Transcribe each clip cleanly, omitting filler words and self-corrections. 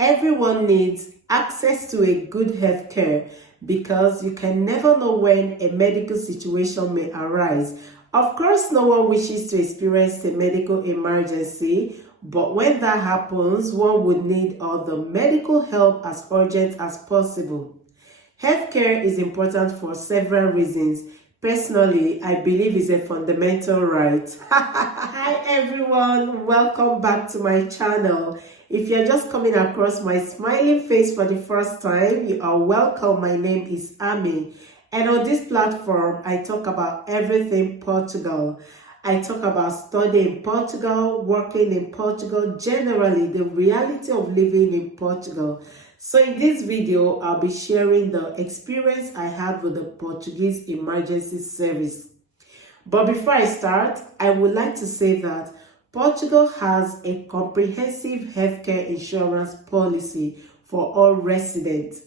Everyone needs access to a good health care because you can never know when a medical situation may arise. Of course, no one wishes to experience a medical emergency, but when that happens, one would need all the medical help as urgent as possible. Healthcare is important for several reasons. Personally, I believe it's a fundamental right. Hi everyone, welcome back to my channel. If you're just coming across my smiling face for the first time, you are welcome. My name is Ami, and on this platform, I talk about everything Portugal. I talk about studying in Portugal, working in Portugal, generally the reality of living in Portugal. So in this video, I'll be sharing the experience I had with the Portuguese Emergency Service. But before I start, I would like to say that Portugal has a comprehensive healthcare insurance policy for all residents.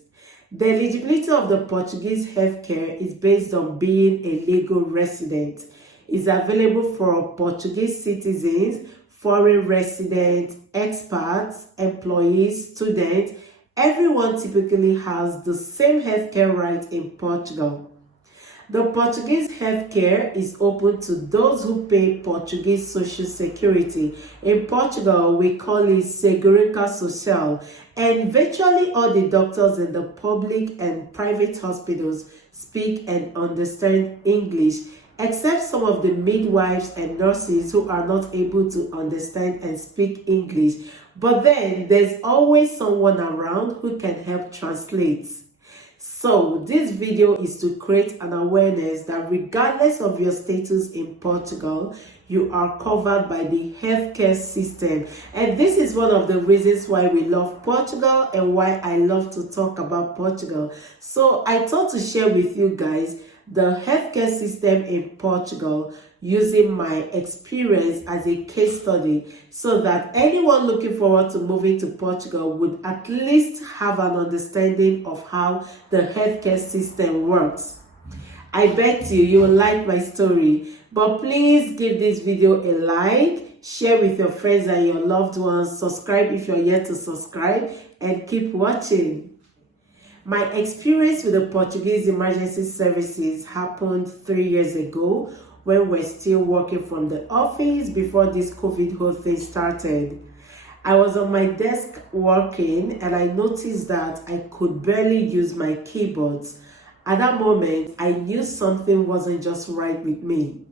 The eligibility of the Portuguese healthcare is based on being a legal resident. It's available for Portuguese citizens, foreign residents, expats, employees, students. Everyone typically has the same healthcare right in Portugal. The Portuguese healthcare is open to those who pay Portuguese social security. In Portugal, we call it Segurança Social, and virtually all the doctors in the public and private hospitals speak and understand English, except some of the midwives and nurses who are not able to understand and speak English. But then there's always someone around who can help translate. So this video is to create an awareness that regardless of your status in Portugal, you are covered by the healthcare system. And this is one of the reasons why we love Portugal and why I love to talk about Portugal. So I thought to share with you guys the healthcare system in Portugal using my experience as a case study so that anyone looking forward to moving to Portugal would at least have an understanding of how the healthcare system works. I bet you will like my story, but please give this video a like, share with your friends and your loved ones, subscribe if you're yet to subscribe, and keep watching. My experience with the Portuguese Emergency Services happened 3 years ago when we're still working from the office before this COVID whole thing started. I was on my desk working and I noticed that I could barely use my keyboards. At that moment, I knew something wasn't just right with me.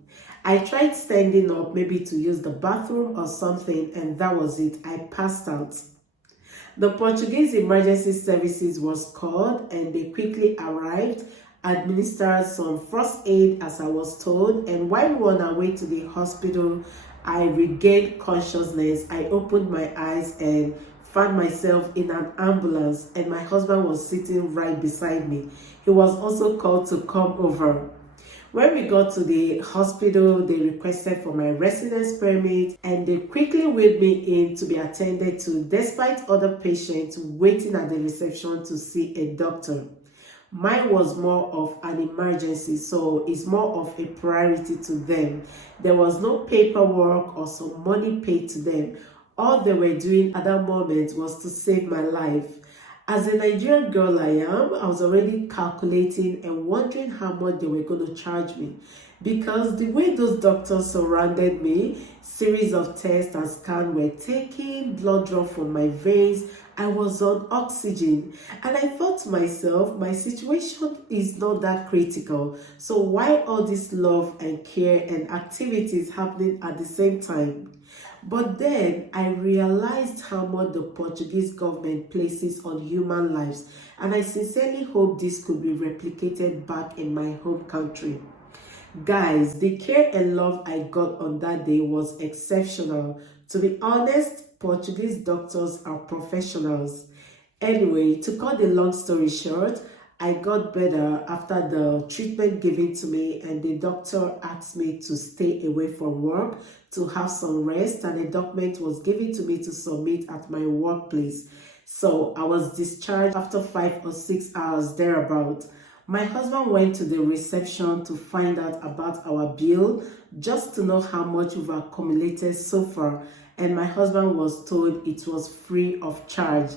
I tried standing up maybe to use the bathroom or something, and that was it. I passed out. The Portuguese Emergency Services was called and they quickly arrived, administered some first aid as I was told, and while we were on our way to the hospital, I regained consciousness. I opened my eyes and found myself in an ambulance, and my husband was sitting right beside me. He was also called to come over. When we got to the hospital, they requested for my residence permit and they quickly wheeled me in to be attended to despite other patients waiting at the reception to see a doctor. Mine was more of an emergency, so it's more of a priority to them. There was no paperwork or some money paid to them. All they were doing at that moment was to save my life. As a Nigerian girl I am, I was already calculating and wondering how much they were going to charge me. Because the way those doctors surrounded me, series of tests and scans were taken, blood dropped from my veins, I was on oxygen. And I thought to myself, my situation is not that critical. So why all this love and care and activities happening at the same time? But then I realized how much the Portuguese government places on human lives, and I sincerely hope this could be replicated back in my home country. Guys, the care and love I got on that day was exceptional. To be honest, Portuguese doctors are professionals. Anyway, to cut the long story short, I got better after the treatment given to me, and the doctor asked me to stay away from work to have some rest, and a document was given to me to submit at my workplace. So I was discharged after 5 or 6 hours thereabout. My husband went to the reception to find out about our bill just to know how much we've accumulated so far, and my husband was told it was free of charge.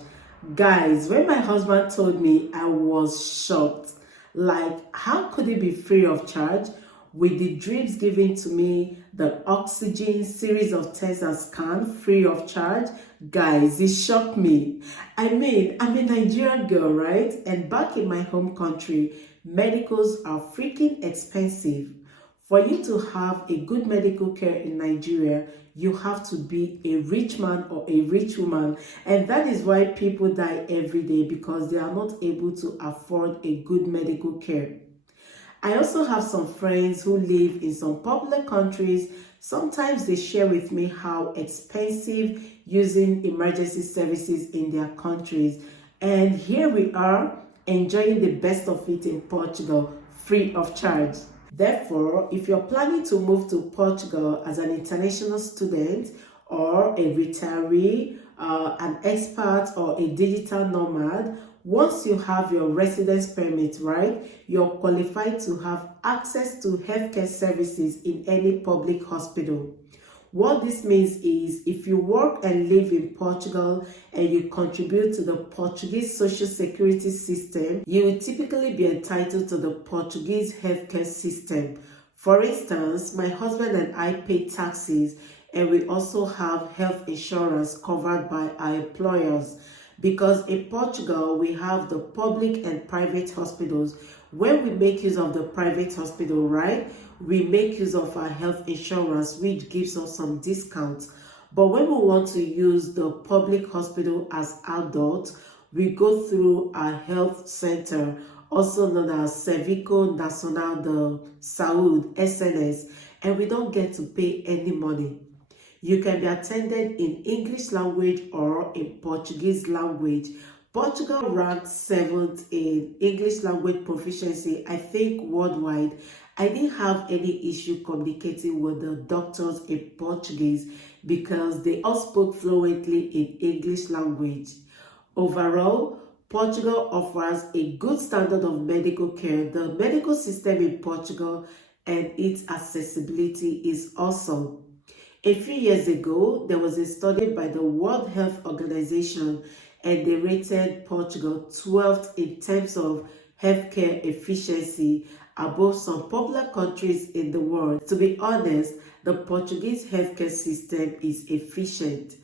Guys, when my husband told me, I was shocked. Like, how could it be free of charge? With the drips given to me, the oxygen, series of tests and scans free of charge? Guys, it shocked me. I mean, I'm a Nigerian girl, right? And back in my home country, medicals are freaking expensive. For you to have a good medical care in Nigeria, you have to be a rich man or a rich woman. And that is why people die every day, because they are not able to afford a good medical care. I also have some friends who live in some popular countries. Sometimes they share with me how expensive using emergency services in their countries. And here we are enjoying the best of it in Portugal, free of charge. Therefore, if you're planning to move to Portugal as an international student or a retiree, an expert or a digital nomad, once you have your residence permit, right, you're qualified to have access to healthcare services in any public hospital. What this means is if you work and live in Portugal and you contribute to the Portuguese social security system, you will typically be entitled to the Portuguese healthcare system. For instance, my husband and I pay taxes, and we also have health insurance covered by our employers. Because in Portugal, we have the public and private hospitals. When we make use of the private hospital, right, we make use of our health insurance, which gives us some discounts. But when we want to use the public hospital as adults, we go through our health center, also known as Serviço Nacional de Saúde, SNS, and we don't get to pay any money. You can be attended in English language or in Portuguese language. Portugal ranks 7th in English language proficiency, I think worldwide. I didn't have any issue communicating with the doctors in Portuguese because they all spoke fluently in English language. Overall, Portugal offers a good standard of medical care. The medical system in Portugal and its accessibility is awesome. A few years ago, there was a study by the World Health Organization, and they rated Portugal 12th in terms of healthcare efficiency above some popular countries in the world. To be honest, the Portuguese healthcare system is efficient.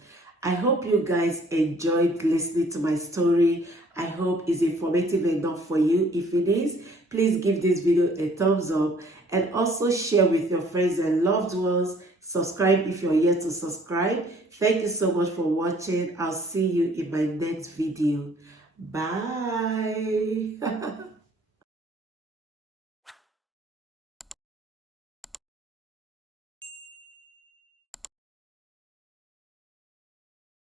I hope you guys enjoyed listening to my story. I hope it's informative enough for you. If it is, please give this video a thumbs up and also share with your friends and loved ones. Subscribe if you're yet to subscribe. Thank you so much for watching. I'll see you in my next video. Bye.